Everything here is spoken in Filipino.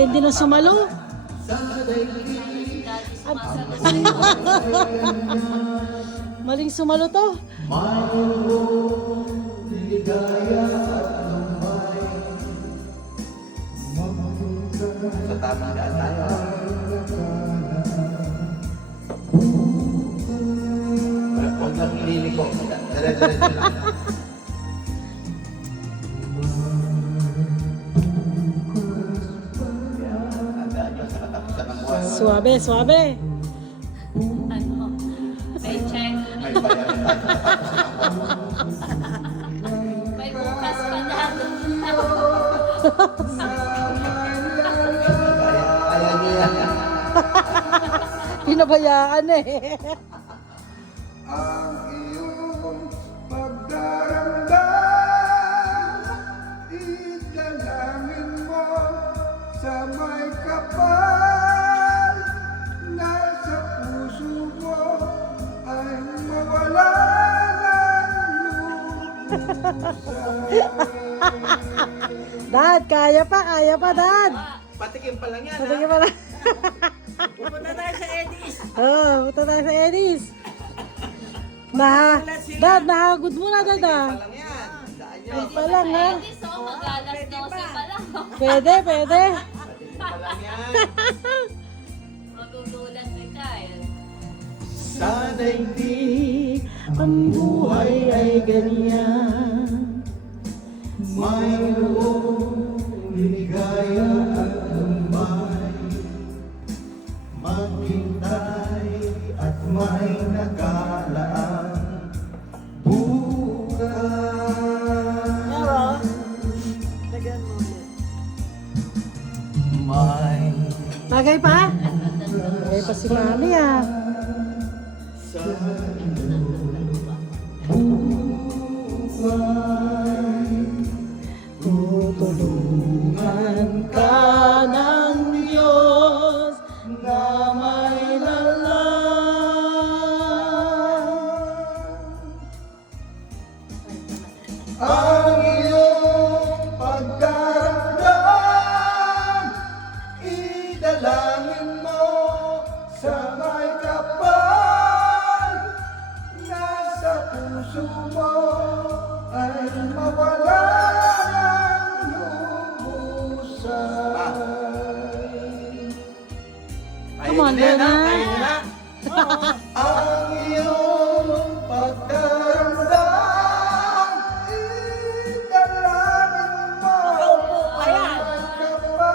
tindi ng sumalo. Maling sumalo to. Sa tamang daan tayo. Huwag lang ililiko. Dire-diretso lang. Tandaan nyo sa katapusan ng buwan. Suabe, suabe. Ano? May check. May bayaran tayo sa katapusan ng buwan. May bukas pa na. Kaya nyo yan. Pinabayaan eh. Ang iyong pagdaramdam, idalangin mo sa may kapal. Nasa puso mo ay mawala ng lubusan. Dad, kaya pa, Dad. Patikim pa lang yan, Sabi ha? pa na. Pupunta tayo sa Edis. Oh, punta tayo sa Edis. Dad, nahagod mo na, Dad. Ah. Pa lang yan. Daan nyo. Ay, pa lang, ha? Pwede, so mag-alas 12 pa lang. Pwede, pwede. Patikim pa lang yan. Magugulat kita eh. Sana'y di Ang buhay ay ganyan. mayroong ligaya at lumbay. Maghintay at may nakalaang bukas. May Bagay pa? Bagay pa si Mami, ah. Tutulungan ka ng Diyos na may lalang. Ang iyong pagdaramdam, idalangin mo sa may kapal. Nasa puso mo ay mawala ng lubusan. Come on, Lena. Ang iyong pagdaramdam, idalangin mo Makaupo ka yan. sa kapal.